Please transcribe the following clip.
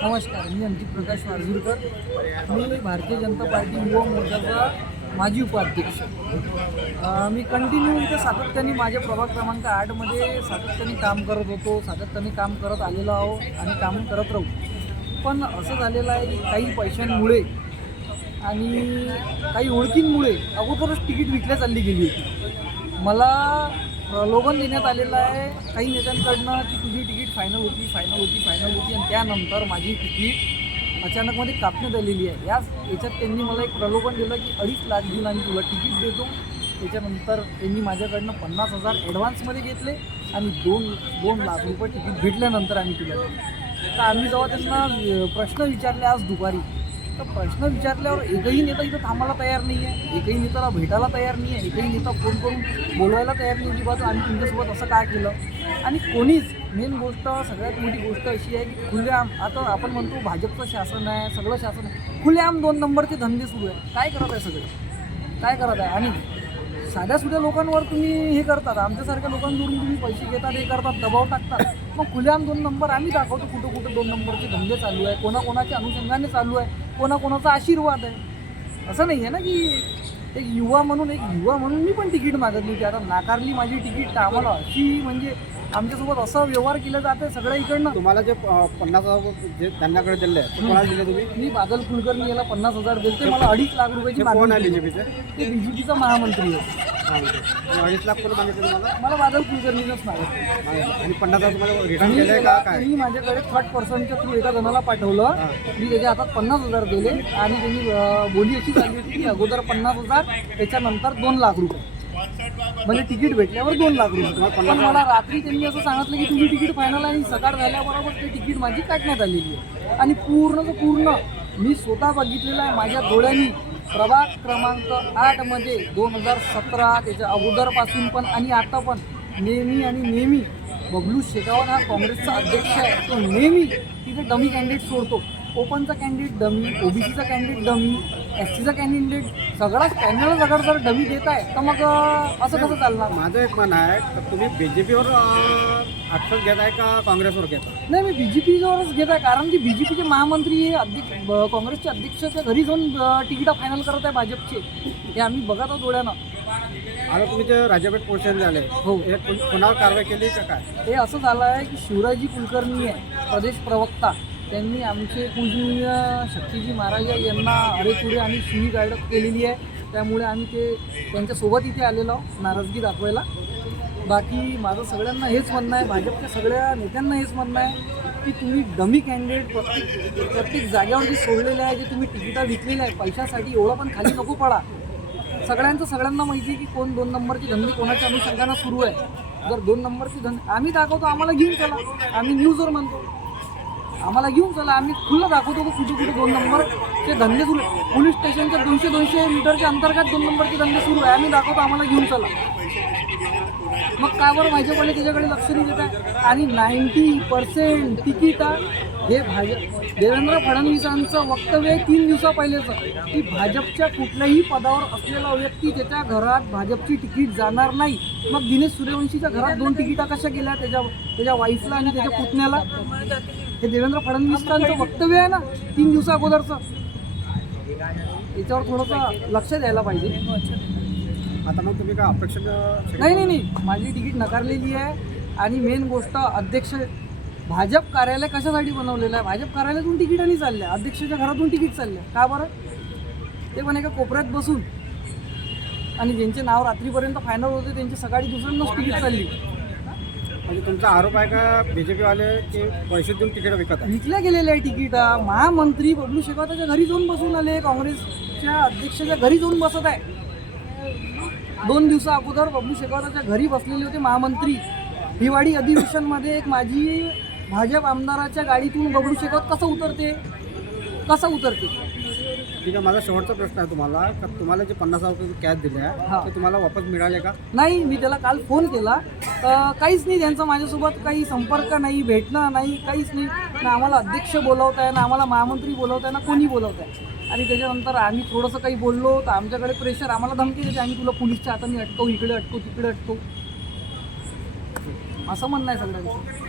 नमस्कार, मी अंकित प्रकाश वारजूरकर. मी भारतीय जनता पार्टी युवा मोर्चाचा माजी उपाध्यक्ष. मी कंटिन्यू इथे सातत्याने माझ्या प्रभाग क्रमांक 8मध्ये सातत्याने काम करत होतो, सातत्याने काम करत आलेलो आहो आणि काम करत राहू. पण असं झालेलं आहे की काही पैशांमुळे आणि काही ओळखींमुळे अगोदरच तिकीट विकल्या चालली गेली होती. मला प्रलोभन देण्यात आलेलं आहे काही नेत्यांकडनं की तुझी तिकीट फायनल होती आणि त्यानंतर माझी तिकीट अचानकमध्ये कापण्यात आलेली आहे. याच्यात त्यांनी मला एक प्रलोभन दिलं की 2.5 लाख देऊन आम्ही तुला तिकीट देतो. त्याच्यानंतर त्यांनी माझ्याकडनं 50,000 ॲडव्हान्समध्ये घेतले आणि 2 लाख रुपये तिकीट भेटल्यानंतर आम्ही तुला दिले. तर आम्ही जेव्हा त्यांना प्रश्न विचारले आज दुपारी, तर प्रश्न विचारल्यावर एकही नेता इथं थांबायला तयार नाही आहे, एकही नेत्याला भेटायला तयार नाही आहे, एकही नेता फोन करून बोलवायला तयार नाही की बाबा आम्ही तुमच्यासोबत असं काय केलं. आणि कोणीच मेन गोष्ट सगळ्यात मोठी गोष्ट अशी आहे की खुलेआम, आता आपण म्हणतो भाजपचं शासन आहे, सगळं शासन आहे, खुलेआम 2 नंबरचे धंदे सुरू आहे. काय करत आहे सगळे, काय करत आहे. आणि साध्या लोकांवर तुम्ही हे करतात, आमच्यासारख्या लोकांकडून तुम्ही पैसे घेतात, हे करतात, दबाव टाकतात. मग खुलेआम 2 नंबर आम्ही दाखवतो कुठं 2 नंबरचे धंदे चालू आहे, कोणाकोणाच्या अनुषंगाने चालू आहे, कोणाकोणाचा आशीर्वाद आहे. असं नाही आहे ना की एक युवा म्हणून मी पण तिकीट मागितली होती. आता नाकारली माझी तिकीट. तर आम्हाला अशी म्हणजे आमच्यासोबत असं व्यवहार केला जातं सगळ्या इकडनं. तुम्हाला जे 50,000 जे त्यांच्याकडे दिले ते कोणाला दिले तुम्ही? मी बादल कुलकर्णी याला 50,000 दिले. मला 2.5 लाख रुपयाची कोण आहे मागणी. बीजेपीचे? ते बीजेपीचा महामंत्री आहे. 2.5 लाख कोण मागितले तुम्हाला? मला बादल कुलकर्णीच मागितलं. आणि 50,000 तुम्हाला रिटर्न केले का काय? त्यांनी माझ्याकडे थर्ड पर्सनच्या थ्रू एका जणाला पाठवलं. मी त्याच्या हातात 50,000 दिले आणि त्यांनी बोली अशी झाली होती की अगोदर 50,000 त्याच्यानंतर 2 लाख रुपये, म्हणजे तिकीट भेटल्यावर 2 लाख रुपये. पण मला रात्री त्यांनी असं सांगितलं की तुझी तिकीट फायनल आहे आणि सकाळ झाल्याबरोबर ते तिकीट माझी काढण्यात आलेली आहे. आणि पूर्ण मी स्वतः बघितलेलं आहे माझ्या डोळ्यांनी. प्रभाग क्रमांक 8मध्ये 2017 त्याच्या अगोदरपासून पण आणि आता पण नेहमी बबलू शेखावत हा काँग्रेसचा अध्यक्ष आहे. तो नेहमी तिथे डमी कॅन्डिडेट सोडतो. ओपनचा कॅन्डिडेट डमी, ओबीसीचा कॅन्डिडेट डमी, एससीचा कॅन्डिडेट, सगळाच पॅनल जर डमी देत आहे तर मग असं कसं चालणार. माझं एक मन आहे तर तुम्ही बीजेपीवर आक्षेप घेत आहे का काँग्रेसवर घेता? नाही, मी बीजेपीवरच घेत आहे. कारण की बीजेपीचे महामंत्री हे काँग्रेसचे अध्यक्षाच्या घरी जाऊन तिकीट फायनल करत आहे भाजपचे. हे आम्ही बघत आहोत डोळ्यानं. आता तुम्ही जे राज्यपेठ पोषण झाले हो, हे कोणावर कारवाई केली का काय? हे असं झालं आहे की शिवराजी कुलकर्णी आहे प्रदेश प्रवक्ता, त्यांनी आमचे पूजनीय शक्तीजी महाराज यांना अरेतुरे आणि शिवी गायडप केलेली आहे. त्यामुळे आम्ही त्यांच्यासोबत इथे आलेलो आहोत नाराजगी दाखवायला. बाकी माझं सगळ्यांना हेच म्हणणं आहे, भाजपच्या सगळ्या नेत्यांना हेच म्हणणं आहे की तुम्ही डमी कॅन्डिडेट प्रत्येक जागेवर जे सोडलेले आहे, जे तुम्ही तिकीटा विकलेले आहे पैशासाठी, एवढं पण खाली नको पडा. सगळ्यांना माहिती आहे की कोण 2 नंबरचे धंदे कोणाच्या अनुषंगानं सुरू आहे. जर 2 नंबरचे धंदे आम्ही दाखवतो, आम्हाला घेऊन चला. आम्ही न्यूजवर म्हणतो आम्हाला घेऊन चला. आम्ही खुलं दाखवतो की कुठे 2 नंबरचे धंदे सुरू आहे. पोलीस स्टेशनच्या 200 मीटरच्या अंतर्गत 2 नंबरचे धंदे सुरू आहे. आम्ही दाखवतो, आम्हाला घेऊन चला. मग का बरं भाजपवाले त्याच्याकडे लक्ष नाही देत आहे. आणि 90% तिकीटा हे देवेंद्र फडणवीसांचं वक्तव्य आहे 3 दिवसा पहिलेचं की भाजपच्या कुठल्याही पदावर असलेला व्यक्ती त्याच्या घरात भाजपची तिकीट जाणार नाही. मग दिनेश सूर्यवंशीच्या घरात 2 तिकिटा कशा गेल्या त्याच्या वाईफला आणि त्याच्या पुतण्याला? हे देवेंद्र फडणवीसांचं वक्तव्य आहे ना 3 दिवसा अगोदरचं. याच्यावर थोडंसं लक्ष द्यायला पाहिजे. आता मग तुम्ही काय अपेक्षा? नाही, माझी तिकीट नकारलेली आहे. आणि मेन गोष्ट अध्यक्ष भाजप कार्यालय कशासाठी बनवलेलं आहे? भाजप कार्यालयातून तिकीटांनी चालल्या, अध्यक्षाच्या घरातून तिकीट चालल्या. का बरं? ते पण एका कोपऱ्यात बसून, आणि ज्यांचे नाव रात्रीपर्यंत फायनल होते त्यांची सकाळी दुसऱ्यांनाच तिकीट चालली. म्हणजे तुमचा आरोप आहे का बीजेपीवाले की पैसे देऊन तिकीट विकत आहे? विकल्या गेलेल्या आहे तिकीटा. महामंत्री बबलू शेखावतच्या घरी जाऊन बसून आले, काँग्रेसच्या अध्यक्षाच्या घरी जाऊन बसत आहे. 2 दिवसा अगोदर बबलू शेखावतच्या घरी बसलेले होते महामंत्री. हिवाळी अधिवेशनमध्ये एक माजी भाजप आमदाराच्या गाडीतून बबलू शेखावत कसं उतरते? ठीक आहे, माझा शेवटचा प्रश्न आहे तुम्हाला, का तुम्हाला जे 50,000 रुपये कॅश दिले आहे ते तुम्हाला वापस मिळाले का? नाही, मी त्याला काल फोन केला, काहीच नाही त्यांचा माझ्यासोबत काही संपर्क नाही, भेटणं नाही, काहीच नाही. ना आम्हाला अध्यक्ष बोलवत आहे, ना आम्हाला महामंत्री बोलवत आहे, ना कोणी बोलवत आहे. आणि त्याच्यानंतर आम्ही थोडंसं काही बोललो तर आमच्याकडे प्रेशर, आम्हाला धमकी देते आम्ही तुला पोलीसच्या हाताने अटकवू, इकडे अटकवू, तिकडे अटकवू, असं म्हणणं आहे सगळ्यांचं.